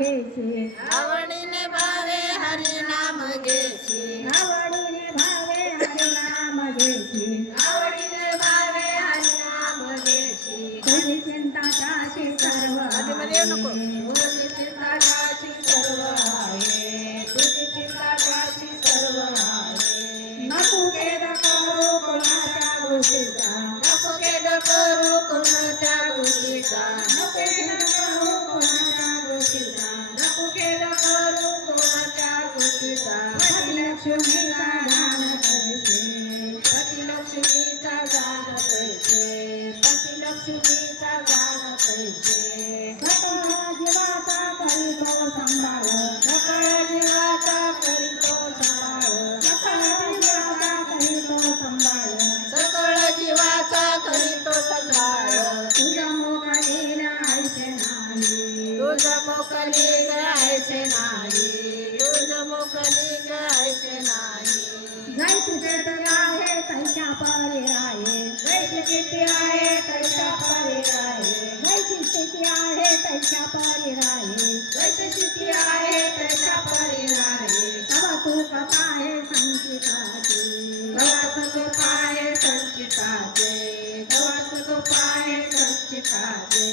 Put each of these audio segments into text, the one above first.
可以请 लक्ष्मीचा दान करते पती लक्ष्मीचा दान पैसे पती लक्ष्मीचा दान पैसे सकळ जीवाचा करीतो सांभाळ सकळ जीवाचा करीतो सांभाळ सकळ जीवाचा करीतो सांभाळ सकळ जीवाचा करीतो सांभाळ तुझ्या मोकळीला ऐसे नाही मोकली नाही आहे तैच्या परे आहे जैसे किती आहे तैसा परे आहे जायची स्थिती आहे तैच्या परे आहे जैसे आहे तैसा परे आहे तू कथा आहे संचिताची प्रवास संचिताचे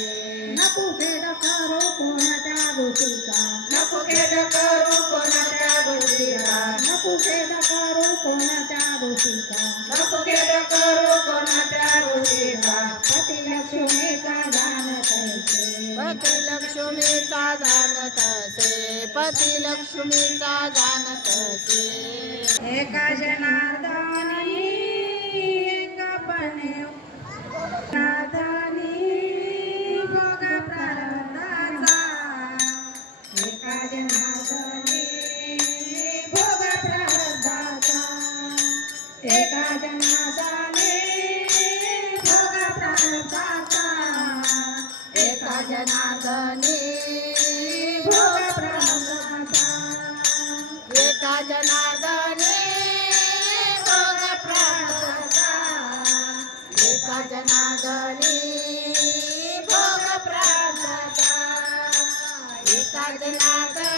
कोणाच्या गोष्टीचा नको खेद करू कोणाच्या गोष्टीचा पती लक्ष्मीचा जाण कैसे पती लक्ष्मीचा जाणत असे पती लक्ष्मीचा जाणत असे एका जनार्दनी एका जनार्दनी भोग प्रारब्धाचा एका जनार्दनी भोग प्रारब्धाचा एका एका एका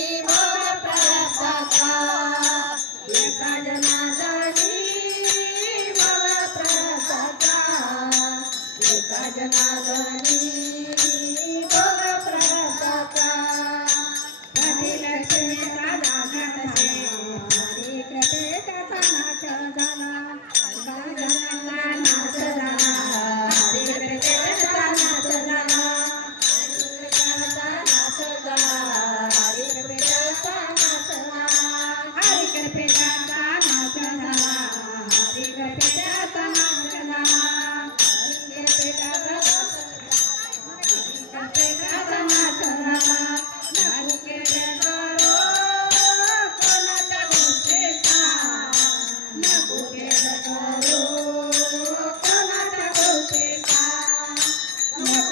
एका